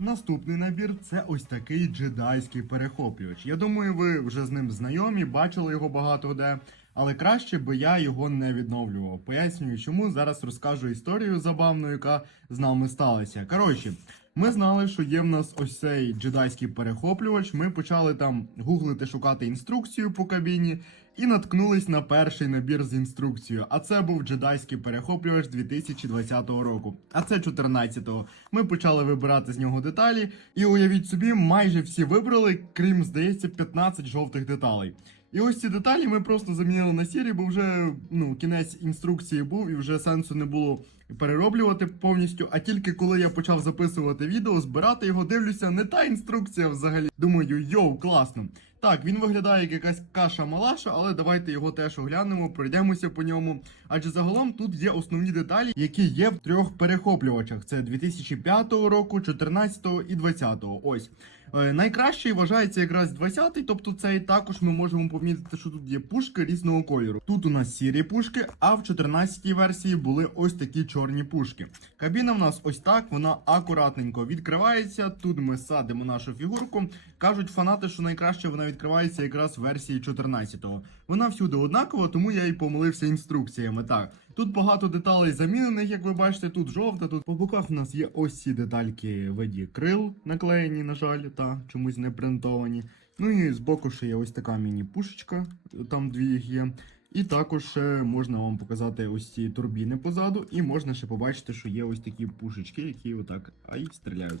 Наступний набір це ось такий джедайський перехоплювач. Я думаю, ви вже з ним знайомі, бачили його багато де, але краще би я його не відновлював. Пояснюю, чому зараз розкажу історію забавну, яка з нами сталася. Коротше, ми знали, що є в нас ось цей джедайський перехоплювач. Ми почали там гуглити, шукати інструкцію по кабіні. І наткнулись на перший набір з інструкцією. А це був джедайський перехоплювач 2020 року. А це 14-го. Ми почали вибирати з нього деталі, і уявіть собі, майже всі вибрали, крім, здається, 15 жовтих деталей. І ось ці деталі ми просто замінили на сірі, бо вже ну, кінець інструкції був і вже сенсу не було перероблювати повністю. А тільки коли я почав записувати відео, збирати його, дивлюся, не та інструкція взагалі. Думаю, йоу, класно. Так, він виглядає як якась каша-малаша, але давайте його теж оглянемо, пройдемося по ньому. Адже загалом тут є основні деталі, які є в трьох перехоплювачах: це 2005 року, 14 і 20. Ось. Е, Найкращий вважається якраз 20-й, тобто цей також ми можемо помітити, що тут є пушки різного кольору. Тут у нас сірі пушки, а в 14-й версії були ось такі чорні пушки. Кабіна в нас ось так, вона акуратненько відкривається. Тут ми садимо нашу фігурку. Кажуть фанати, що найкраще вона відкривається якраз в версії 14-го. Вона всюди однакова, тому я і помилився інструкціями. Так, тут багато деталей замінених, як ви бачите, тут жовта, тут по боках у нас є ось ці детальки в виді крил наклеєні, на жаль, та чомусь не принтовані. Ну і збоку ще є ось така міні-пушечка, там дві їх є. І також можна вам показати ось ці турбіни позаду, і можна ще побачити, що є ось такі пушечки, які отак ай стріляють.